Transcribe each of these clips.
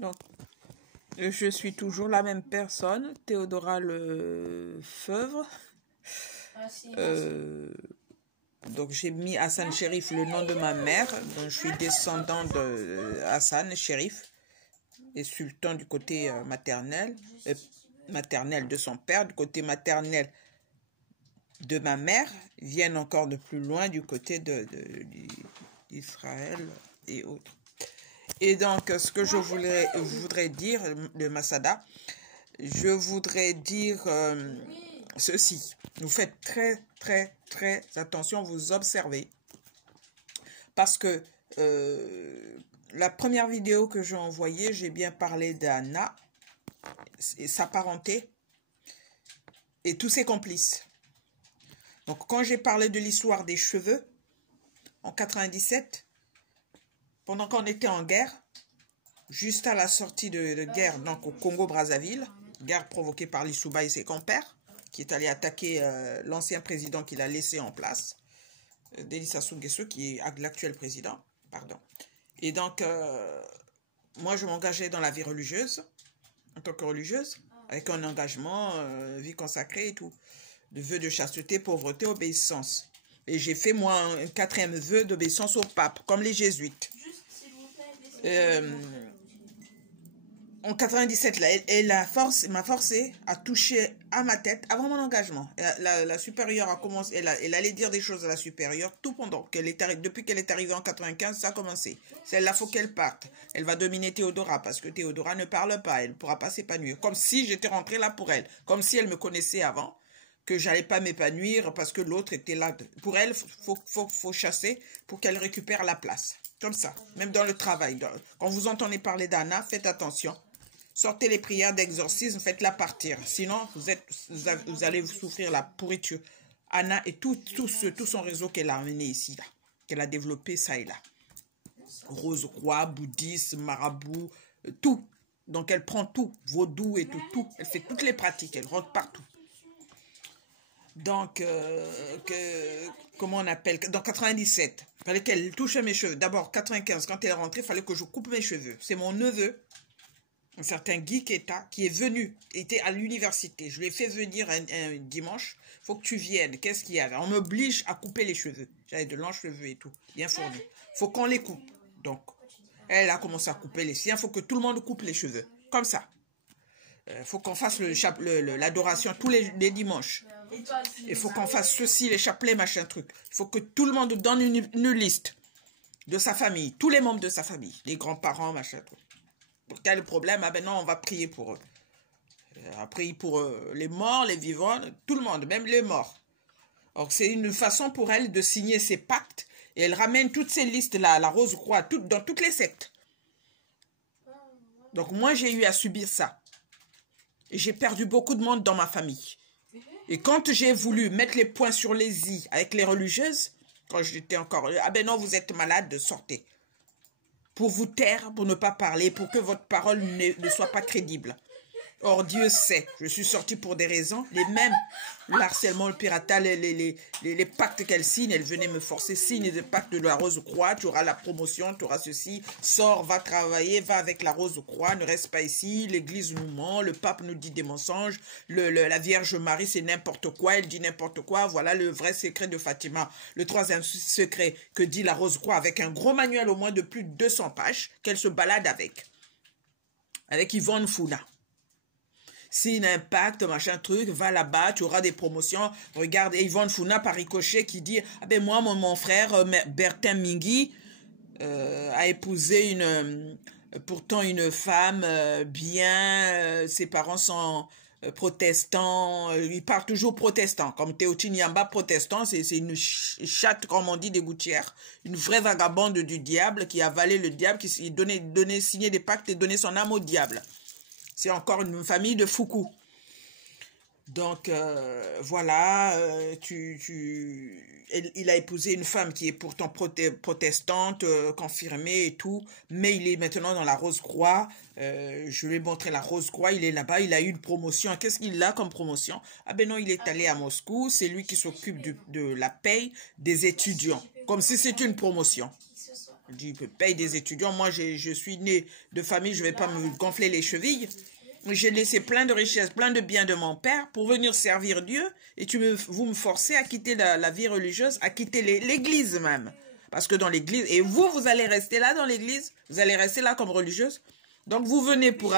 Donc, je suis toujours la même personne, Théodora Lefebvre. Donc, j'ai mis Hassan Chérif, le nom de ma mère. Donc, je suis descendant de Hassan Chérif et sultan du côté maternel de son père. Du côté maternel de ma mère, viennent encore de plus loin du côté d'Israël et autres. Et donc, ce que je voudrais dire de Masada, je voudrais dire ceci. Vous faites très, très, très attention, vous observez. Parce que la première vidéo que j'ai envoyée, j'ai bien parlé d'Anna et sa parenté et tous ses complices. Donc, quand j'ai parlé de l'histoire des cheveux, en 97, pendant qu'on était en guerre, juste à la sortie de guerre, donc au Congo-Brazzaville, guerre provoquée par Lissouba et ses compères, qui est allé attaquer l'ancien président qu'il a laissé en place, Denis Sassou Nguesso, qui est l'actuel président, pardon. Et donc, moi, je m'engageais dans la vie religieuse, en tant que religieuse, avec un engagement, vie consacrée et tout, de vœux de chasteté, pauvreté, obéissance. Et j'ai fait, moi, un 4e vœu d'obéissance au pape, comme les jésuites. En 97, là, elle m'a forcé à toucher à ma tête avant mon engagement. La supérieure a commencé, elle allait dire des choses à la supérieure tout pendant depuis qu'elle est arrivée en 95, ça a commencé. Celle-là, faut qu'elle parte. Elle va dominer Théodora parce que Théodora ne parle pas, elle ne pourra pas s'épanouir. Comme si j'étais rentrée là pour elle, comme si elle me connaissait avant, que j'allais pas m'épanouir parce que l'autre était là. Pour elle, faut chasser pour qu'elle récupère la place. Comme ça, même dans le travail. Quand vous entendez parler d'Anna, faites attention. Sortez les prières d'exorcisme, faites-la partir. Sinon, vous allez souffrir la pourriture. Anna et tout son réseau qu'elle a amené ici, là, qu'elle a développé ça et là. Rose-Croix, bouddhisme, marabout, tout. Donc, elle prend tout, vaudou et tout. Elle fait toutes les pratiques, elle rentre partout. Donc, comment on appelle? Dans 97, il fallait qu'elle touche mes cheveux. D'abord, 95, quand elle est rentrée, il fallait que je coupe mes cheveux. C'est mon neveu, un certain Guy Keta, qui est venu, était à l'université. Je l'ai fait venir un dimanche. Il faut que tu viennes. Qu'est-ce qu'il y a? On m'oblige à couper les cheveux. J'avais de longs cheveux et tout, bien fournis. Il faut qu'on les coupe. Donc, elle a commencé à couper les siens. Il faut que tout le monde coupe les cheveux. Comme ça. Il faut qu'on fasse l'adoration tous les dimanches. Il faut qu'on fasse ceci, les chapelets, machin truc. Il faut que tout le monde donne une liste de sa famille. Tous les membres de sa famille. Les grands-parents, machin truc. Quel est le problème? Ah ben non, on va prier pour eux. On va prier pour les morts, les vivants, tout le monde, même les morts. Alors c'est une façon pour elle de signer ses pactes. Et elle ramène toutes ces listes-là, la Rose-Croix, dans toutes les sectes. Donc moi, j'ai eu à subir ça. Et j'ai perdu beaucoup de monde dans ma famille. Et quand j'ai voulu mettre les points sur les i avec les religieuses, quand j'étais encore... Ah ben non, vous êtes malade, sortez. Pour vous taire, pour ne pas parler, pour que votre parole ne soit pas crédible. Or, Dieu sait, je suis sortie pour des raisons, les mêmes, le harcèlement, le piratage, les pactes qu'elle signe, elle venait me forcer, signe des pactes de la Rose-Croix, tu auras la promotion, tu auras ceci, sors, va travailler, va avec la Rose-Croix, ne reste pas ici, l'église nous ment, le pape nous dit des mensonges, la Vierge Marie c'est n'importe quoi, elle dit n'importe quoi, voilà le vrai secret de Fatima, le 3e secret que dit la Rose-Croix avec un gros manuel au moins de plus de 200 pages, qu'elle se balade avec Yvonne Founa. Signe un pacte, machin truc, va là-bas, tu auras des promotions. Regarde Yvonne Founa par ricochet qui dit « Ah ben moi, mon frère Bertin Mingui a épousé pourtant une femme bien, ses parents sont protestants, ils parlent toujours protestants, comme Théotine Yamba protestant, c'est une chatte, comme on dit, des gouttières, une vraie vagabonde du diable qui a avalé le diable, qui signait des pactes et donnait son âme au diable. C'est encore une famille de Foucault. Donc, voilà, il a épousé une femme qui est pourtant protestante, confirmée et tout, mais il est maintenant dans la Rose-Croix. Je lui ai montré la Rose-Croix, il est là-bas, il a eu une promotion. Qu'est-ce qu'il a comme promotion? Ah ben non, il est allé à Moscou, c'est lui qui s'occupe de la paye des étudiants, comme si c'était une promotion. Elle dit, paye des étudiants. Moi, je suis née de famille, je ne vais pas me gonfler les chevilles. J'ai laissé plein de richesses, plein de biens de mon père pour venir servir Dieu. Et vous me forcez à quitter la vie religieuse, à quitter l'église même. Parce que dans l'église, et vous allez rester là dans l'église, vous allez rester là comme religieuse. Donc vous venez pour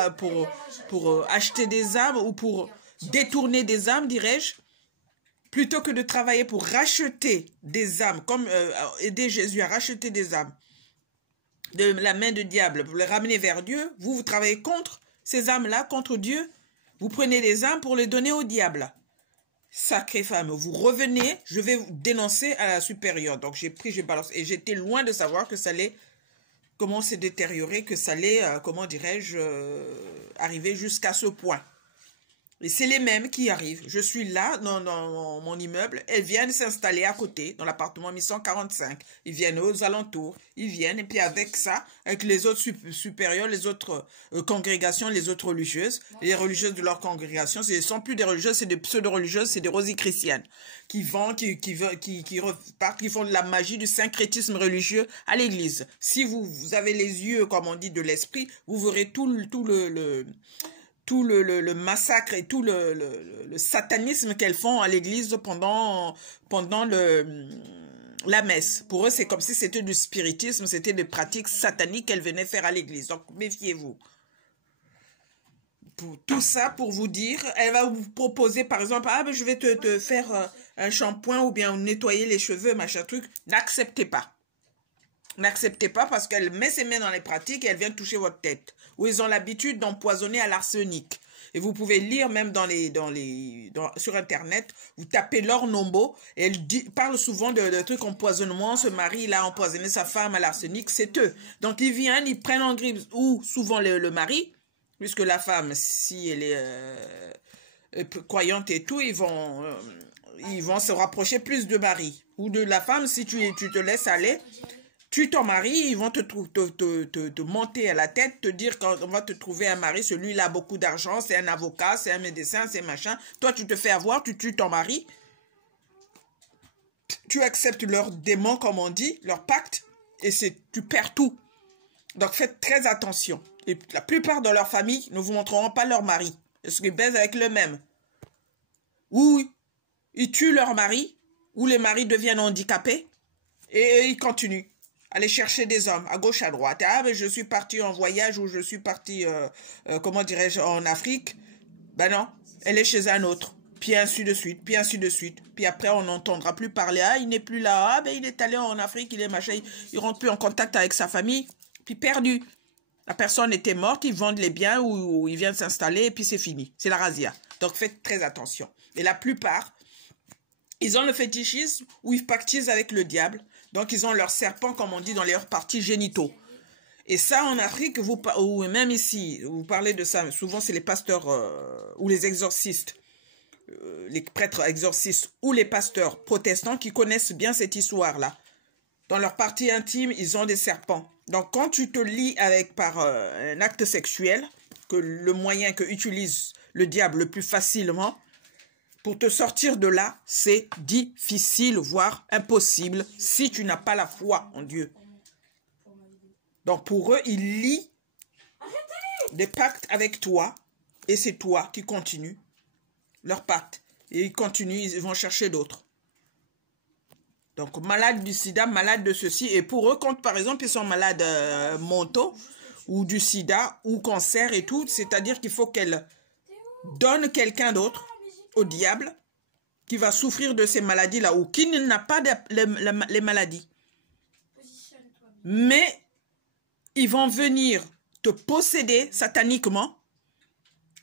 acheter des âmes ou pour détourner des âmes, dirais-je, plutôt que de travailler pour racheter des âmes, comme aider Jésus à racheter des âmes de la main du diable, pour les ramener vers Dieu. Vous travaillez contre ces âmes-là, contre Dieu. Vous prenez des âmes pour les donner au diable. Sacrée femme, vous revenez, je vais vous dénoncer à la supérieure. Donc j'ai pris, j'ai balancé, et j'étais loin de savoir que ça allait, comment s'est détérioré, que ça allait, comment dirais-je, arriver jusqu'à ce point. Et c'est les mêmes qui arrivent. Je suis là, dans mon immeuble. Elles viennent s'installer à côté, dans l'appartement 1145. Ils viennent aux alentours. Ils viennent, et puis avec ça, avec les autres supérieurs, les autres congrégations, les autres religieuses, les religieuses de leur congrégation, ce ne sont plus des religieuses, c'est des pseudo-religieuses, c'est des rosichrestiennes. Qui vendent, qui repartent, qui font de la magie, du syncrétisme religieux à l'église. Si vous avez les yeux, comme on dit, de l'esprit, vous verrez tout le massacre et tout le satanisme qu'elles font à l'église pendant la messe. Pour eux, c'est comme si c'était du spiritisme, c'était des pratiques sataniques qu'elles venaient faire à l'église. Donc, méfiez-vous. Tout ça pour vous dire, elle va vous proposer, par exemple, ah, ben, je vais te faire un shampoing ou bien nettoyer les cheveux, machin truc. N'acceptez pas. N'acceptez pas parce qu'elle met ses mains dans les pratiques et elle vient toucher votre tête. Ou ils ont l'habitude d'empoisonner à l'arsenic. Et vous pouvez lire même sur Internet, vous tapez Laure Nombo, et elle parle souvent de trucs empoisonnement. Ce mari, il a empoisonné sa femme à l'arsenic, c'est eux. Donc ils viennent, ils prennent en grippe, ou souvent le mari, puisque la femme, si elle est croyante et tout, ils vont se rapprocher plus de mari. Ou de la femme, si tu te laisses aller, tu ton mari, ils vont te monter à la tête, te dire qu'on va te trouver un mari, celui-là a beaucoup d'argent, c'est un avocat, c'est un médecin, c'est machin. Toi, tu te fais avoir, tu tues ton mari. Tu acceptes leur démon, comme on dit, leur pacte, et tu perds tout. Donc, faites très attention. Et la plupart de leurs familles ne vous montreront pas leur mari, parce qu'ils baisent avec le même. Ou ils tuent leur mari, ou les maris deviennent handicapés, et ils continuent. Aller chercher des hommes à gauche, à droite. Ah, mais je suis parti en voyage ou je suis parti, comment dirais-je, en Afrique. Ben non, elle est chez un autre. Puis ainsi de suite, puis ainsi de suite. Puis après, on n'entendra plus parler. Ah, il n'est plus là. Ah, ben il est allé en Afrique, il est machin. Il rentre plus en contact avec sa famille. Puis perdu. La personne était morte, ils vendent les biens ou ils viennent s'installer et puis c'est fini. C'est la razzia. Donc faites très attention. Et la plupart, ils ont le fétichisme ou ils pactisent avec le diable. Donc, ils ont leurs serpents, comme on dit, dans leurs parties génitaux. Et ça, en Afrique, ou même ici, vous parlez de ça, souvent c'est les pasteurs ou les exorcistes, les prêtres exorcistes ou les pasteurs protestants qui connaissent bien cette histoire-là. Dans leur partie intime, ils ont des serpents. Donc, quand tu te lies par un acte sexuel, que le moyen que utilise le diable le plus facilement, pour te sortir de là, c'est difficile, voire impossible, si tu n'as pas la foi en Dieu. Donc pour eux, ils lient des pactes avec toi, et c'est toi qui continues leur pacte. Et ils continuent, ils vont chercher d'autres. Donc malades du sida, malades de ceci, et pour eux, quand par exemple ils sont malades mentaux, ou du sida, ou cancer et tout, c'est-à-dire qu'il faut qu'elles donnent quelqu'un d'autre au diable qui va souffrir de ces maladies-là ou qui n'a pas les maladies. Mais ils vont venir te posséder sataniquement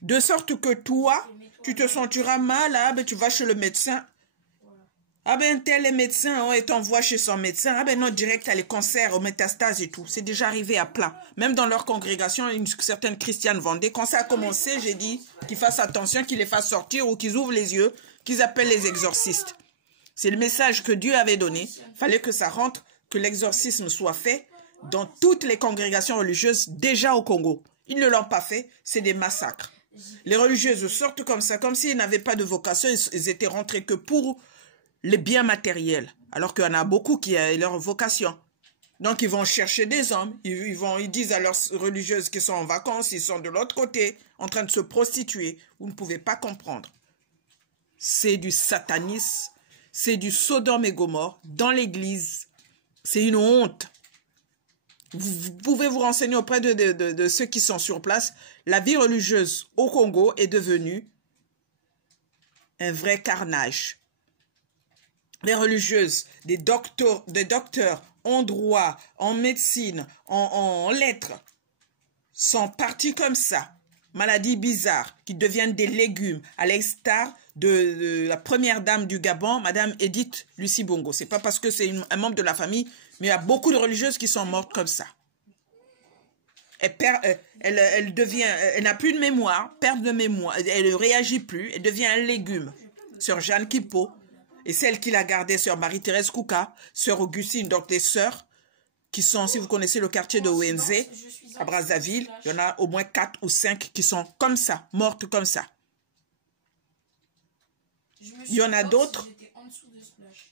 de sorte que toi, tu te sentiras mal, ah ben tu vas chez le médecin. Ah ben tel est médecin, et t'envoie chez son médecin. Ah ben non, direct, t'as les cancers, aux métastases et tout. C'est déjà arrivé à plein. Même dans leur congrégation, une certaine Christiane Vendée, quand ça a commencé, j'ai dit qu'ils fassent attention, qu'ils les fassent sortir ou qu'ils ouvrent les yeux, qu'ils appellent les exorcistes. C'est le message que Dieu avait donné. Il fallait que ça rentre, que l'exorcisme soit fait dans toutes les congrégations religieuses déjà au Congo. Ils ne l'ont pas fait, c'est des massacres. Les religieuses sortent comme ça, comme s'ils n'avaient pas de vocation, ils étaient rentrés que pour les biens matériels, alors qu'il y en a beaucoup qui ont leur vocation. Donc, ils vont chercher des hommes. Ils disent à leurs religieuses qui sont en vacances, ils sont de l'autre côté, en train de se prostituer. Vous ne pouvez pas comprendre. C'est du satanisme. C'est du Sodome et Gomorrhe dans l'église. C'est une honte. Vous pouvez vous renseigner auprès de ceux qui sont sur place. La vie religieuse au Congo est devenue un vrai carnage. Les religieuses, des docteurs en droit, en médecine, en lettres, sont partis comme ça. Maladies bizarres qui deviennent des légumes, à l'instar de la première dame du Gabon, Madame Edith Lucie Bongo. C'est pas parce que c'est un membre de la famille, mais il y a beaucoup de religieuses qui sont mortes comme ça. Elle n'a plus de mémoire, perte de mémoire, elle ne réagit plus, elle devient un légume. Sœur Jeanne Kipo, et celle qui l'a gardée, Sœur Marie-Thérèse Kouka, Sœur Augustine, donc des sœurs qui sont, si vous connaissez le quartier de Ouenze, à Brazzaville, il y en a au moins 4 ou 5 qui sont comme ça, mortes comme ça. Il y en a d'autres,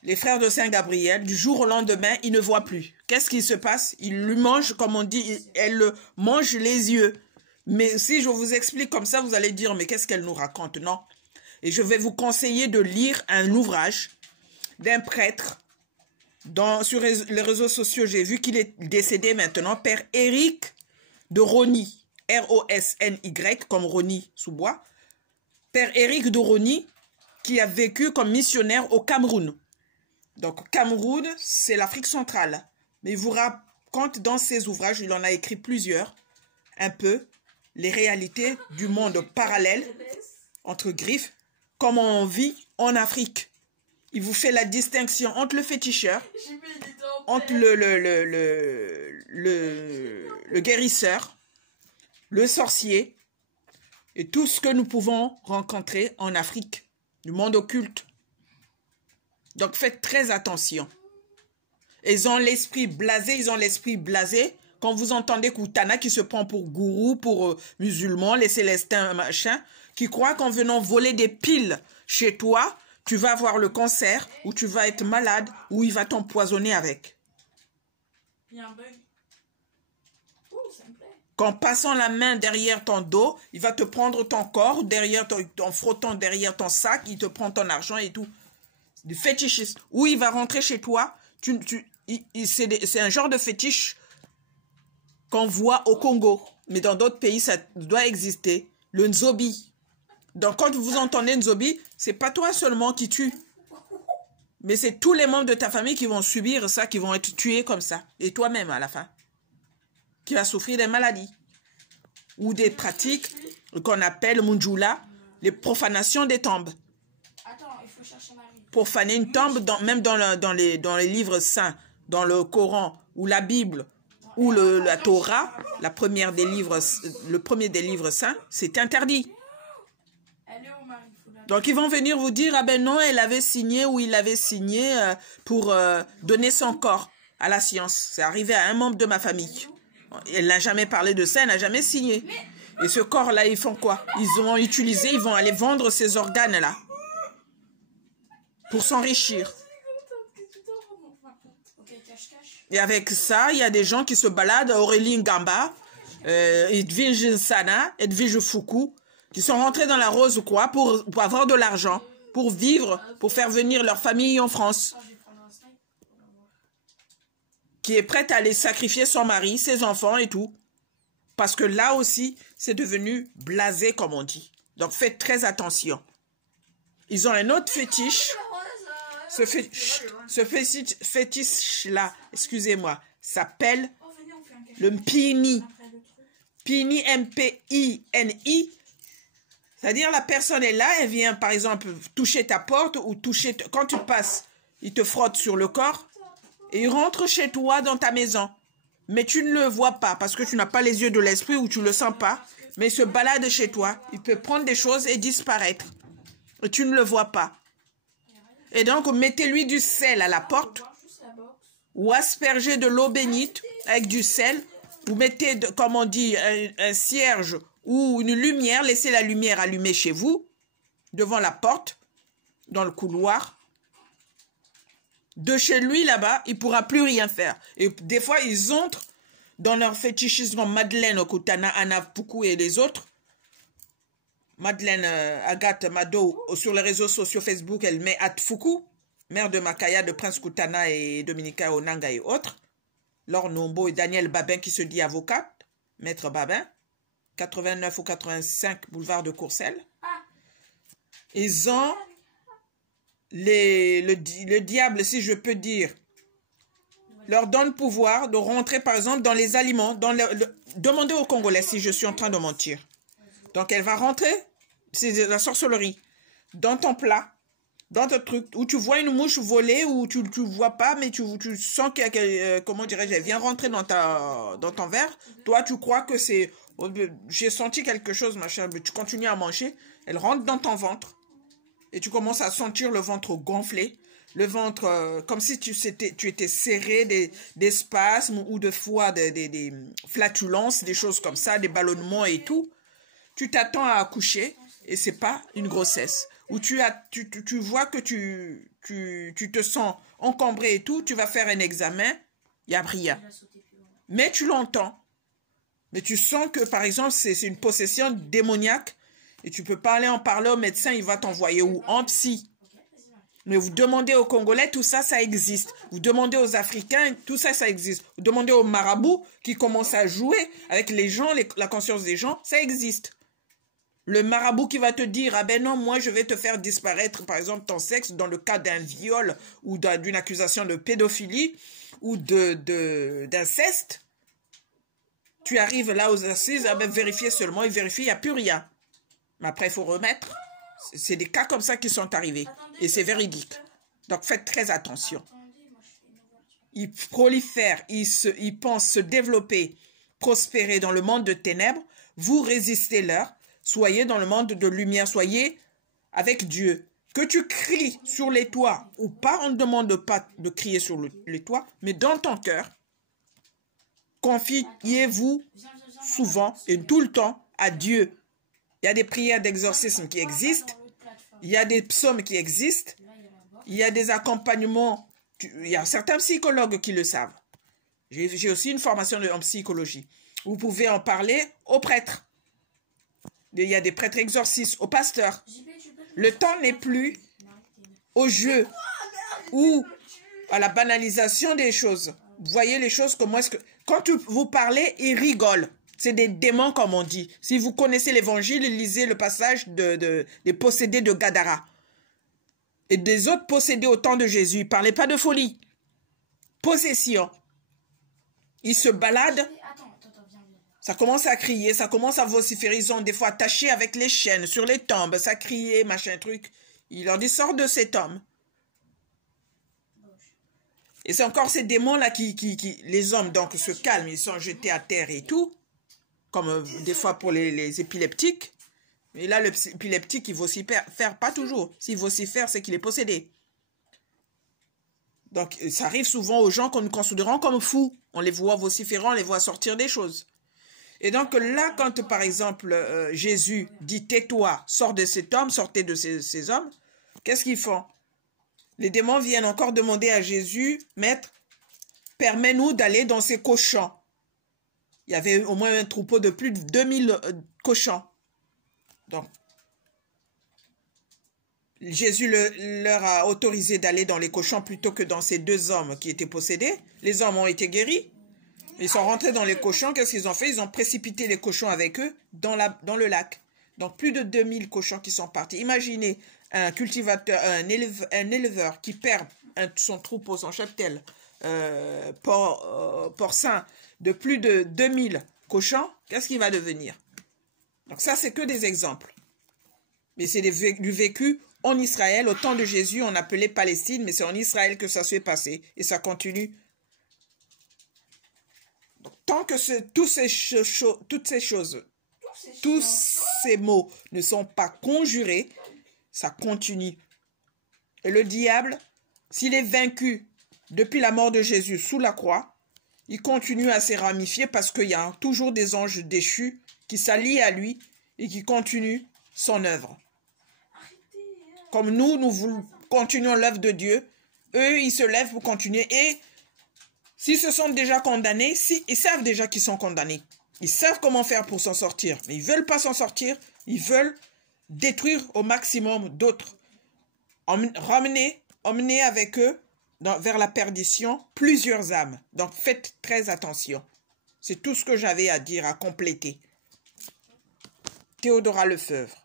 les frères de Saint-Gabriel, du jour au lendemain, ils ne voient plus. Qu'est-ce qui se passe? Ils lui mangent, comme on dit, elle mange les yeux. Mais si je vous explique comme ça, vous allez dire, mais qu'est-ce qu'elle nous raconte? Non. Et je vais vous conseiller de lire un ouvrage d'un prêtre. Sur les réseaux sociaux, j'ai vu qu'il est décédé maintenant, Père Éric de Rony, R-O-S-N-Y, comme Rony Sous-Bois. Père Éric de Rony, qui a vécu comme missionnaire au Cameroun. Donc, Cameroun, c'est l'Afrique centrale. Mais il vous raconte dans ses ouvrages, il en a écrit plusieurs, un peu, les réalités du monde parallèle, entre griffes, comment on vit en Afrique. Il vous fait la distinction entre le féticheur, entre le guérisseur, le sorcier, et tout ce que nous pouvons rencontrer en Afrique, du monde occulte. Donc faites très attention. Ils ont l'esprit blasé, Quand vous entendez Koutana qui se prend pour gourou, pour musulman, les célestins, machin, qui croient qu'en venant voler des piles chez toi, tu vas avoir le cancer, ou tu vas être malade, ou il va t'empoisonner avec. Il y a un bug. Ça me plaît. Qu'en passant la main derrière ton dos, il va te prendre ton corps, en frottant derrière ton sac, il te prend ton argent et tout. Du fétichisme. Ou il va rentrer chez toi, c'est un genre de fétiche qu'on voit au Congo. Mais dans d'autres pays, ça doit exister. Le Nzobi. Donc quand vous entendez Nzobi, c'est pas toi seulement qui tue. Mais c'est tous les membres de ta famille qui vont subir ça, qui vont être tués comme ça. Et toi-même à la fin. Qui va souffrir des maladies. Ou des pratiques qu'on appelle Munjula, les profanations des tombes. Attends, il faut chercher Marie. Profaner une tombe, même dans les livres saints, dans le Coran, ou la Bible, ou la Torah, le premier des livres saints, c'est interdit. Elle est où, Marie? Donc ils vont venir vous dire, ah ben non, elle avait signé ou il avait signé pour donner son corps à la science. C'est arrivé à un membre de ma famille. Elle n'a jamais parlé de ça, elle n'a jamais signé. Et ce corps-là, ils font quoi? Ils vont aller vendre ces organes-là pour s'enrichir. Et avec ça, il y a des gens qui se baladent, Aurélie Ngamba, Edwige Sana, Edwige Foucault, qui sont rentrés dans la rose quoi pour avoir de l'argent, pour vivre, pour faire venir leur famille en France. Qui est prête à aller sacrifier son mari, ses enfants et tout. Parce que là aussi, c'est devenu blasé, comme on dit. Donc faites très attention. Ils ont un autre fétiche. Ce fétiche-là, excusez-moi, s'appelle le Mpini. Pini, M-P-I-N-I. C'est-à-dire la personne est là, elle vient par exemple toucher ta porte ou quand tu passes, il te frotte sur le corps et il rentre chez toi dans ta maison. Mais tu ne le vois pas parce que tu n'as pas les yeux de l'esprit ou tu ne le sens pas. Mais il se balade chez toi, il peut prendre des choses et disparaître. Et tu ne le vois pas. Et donc mettez-lui du sel à la porte ou aspergez de l'eau bénite avec du sel. Vous mettez, comme on dit, un cierge ou une lumière, laissez la lumière allumée chez vous, devant la porte, dans le couloir. De chez lui, là-bas, il ne pourra plus rien faire. Et des fois, ils entrent dans leur fétichisme. Madeleine Okutana, Anna Poukou et les autres. Madeleine Agathe Mado, sur les réseaux sociaux Facebook, elle met Atfuku, mère de Makaya, de Prince Kutana et Dominica Onanga et autres. Laure Nombo et Daniel Babin qui se dit avocate, maître Babin, 89 ou 85 boulevard de Courcelles. Ils ont le diable, si je peux dire, leur donne pouvoir de rentrer par exemple dans les aliments. Demandez aux Congolais si je suis en train de mentir. Donc elle va rentrer, c'est de la sorcellerie, dans ton plat, dans ton truc, où tu vois une mouche voler, où tu ne vois pas, mais tu sens que, comment dirais-je, elle vient rentrer dans ton verre. Toi, tu crois que c'est, j'ai senti quelque chose, machin, mais tu continues à manger, elle rentre dans ton ventre, et tu commences à sentir le ventre gonflé, le ventre comme si tu étais serré, des spasmes, ou de fois des flatulences, des choses comme ça, des ballonnements et tout. Tu t'attends à accoucher et c'est pas une grossesse. Ou tu vois que tu te sens encombré et tout, tu vas faire un examen, il n'y a rien. Mais tu l'entends. Mais tu sens que, par exemple, c'est une possession démoniaque et tu peux pas aller en parler au médecin, il va t'envoyer ou en psy. Mais vous demandez aux Congolais, tout ça, ça existe. Vous demandez aux Africains, tout ça, ça existe. Vous demandez aux marabouts qui commencent à jouer avec les gens, la conscience des gens, ça existe. Le marabout qui va te dire, ah ben non, moi je vais te faire disparaître, par exemple, ton sexe dans le cas d'un viol ou d'une accusation de pédophilie ou d'inceste. Tu arrives là aux assises, ah ben vérifier seulement, il vérifie, il n'y a plus rien. Mais après, il faut remettre. C'est des cas comme ça qui sont arrivés. Et c'est véridique. Donc faites très attention. Ils prolifèrent, ils pensent se développer, prospérer dans le monde de ténèbres. Vous résistez leur. Soyez dans le monde de lumière, soyez avec Dieu. Que tu cries sur les toits ou pas, on ne demande pas de crier sur les toits, mais dans ton cœur, confiez-vous souvent et tout le temps à Dieu. Il y a des prières d'exorcisme qui existent, il y a des psaumes qui existent, il y a des accompagnements, il y a certains psychologues qui le savent. J'ai aussi une formation en psychologie. Vous pouvez en parler aux prêtres. Il y a des prêtres exorcistes, aux pasteurs. Le temps n'est plus au jeu ou à la banalisation des choses. Vous voyez les choses comment est-ce que... Quand vous parlez, ils rigolent. C'est des démons comme on dit. Si vous connaissez l'évangile, lisez le passage des possédés de Gadara. Et des autres possédés au temps de Jésus. Ne parlez pas de folie. Possession. Ils se baladent. Ça commence à crier, ça commence à vociférer. Ils ont des fois attaché avec les chaînes sur les tombes. Ça criait, machin truc. Il leur dit, sors de cet homme. Et c'est encore ces démons-là les hommes donc se calment. Ils sont jetés à terre et tout. Comme des fois pour les épileptiques. Et là, l'épileptique, il vocifère pas toujours. S'il vocifère, c'est qu'il est possédé. Donc, ça arrive souvent aux gens qu'on nous considérons comme fous. On les voit vociférant, on les voit sortir des choses. Et donc là, quand par exemple Jésus dit « tais-toi, sors de cet homme, sortez de ces hommes », qu'est-ce qu'ils font? Les démons viennent encore demander à Jésus « Maître, permets-nous d'aller dans ces cochons ». Il y avait au moins un troupeau de plus de 2000 cochons. Donc, Jésus leur a autorisé d'aller dans les cochons plutôt que dans ces deux hommes qui étaient possédés. Les hommes ont été guéris. Ils sont rentrés dans les cochons. Qu'est-ce qu'ils ont fait? Ils ont précipité les cochons avec eux dans le lac. Donc, plus de 2000 cochons qui sont partis. Imaginez un cultivateur, un éleveur qui perd son troupeau, son cheptel porcin de plus de 2000 cochons. Qu'est-ce qu'il va devenir? Donc, ça, c'est que des exemples. Mais c'est du vécu en Israël. Au temps de Jésus, on appelait Palestine, mais c'est en Israël que ça s'est passé. Et ça continue. Tant que toutes ces choses, tous ces mots ne sont pas conjurés, ça continue. Et le diable, s'il est vaincu depuis la mort de Jésus sous la croix, il continue à se ramifier parce qu'il y a toujours des anges déchus qui s'allient à lui et qui continuent son œuvre. Comme nous continuons l'œuvre de Dieu, eux, ils se lèvent pour continuer. Et s'ils se sont déjà condamnés, ils savent déjà qu'ils sont condamnés. Ils savent comment faire pour s'en sortir. Mais ils ne veulent pas s'en sortir. Ils veulent détruire au maximum d'autres. Emmener avec eux vers la perdition plusieurs âmes. Donc faites très attention. C'est tout ce que j'avais à dire, à compléter. Théodora Lefebvre.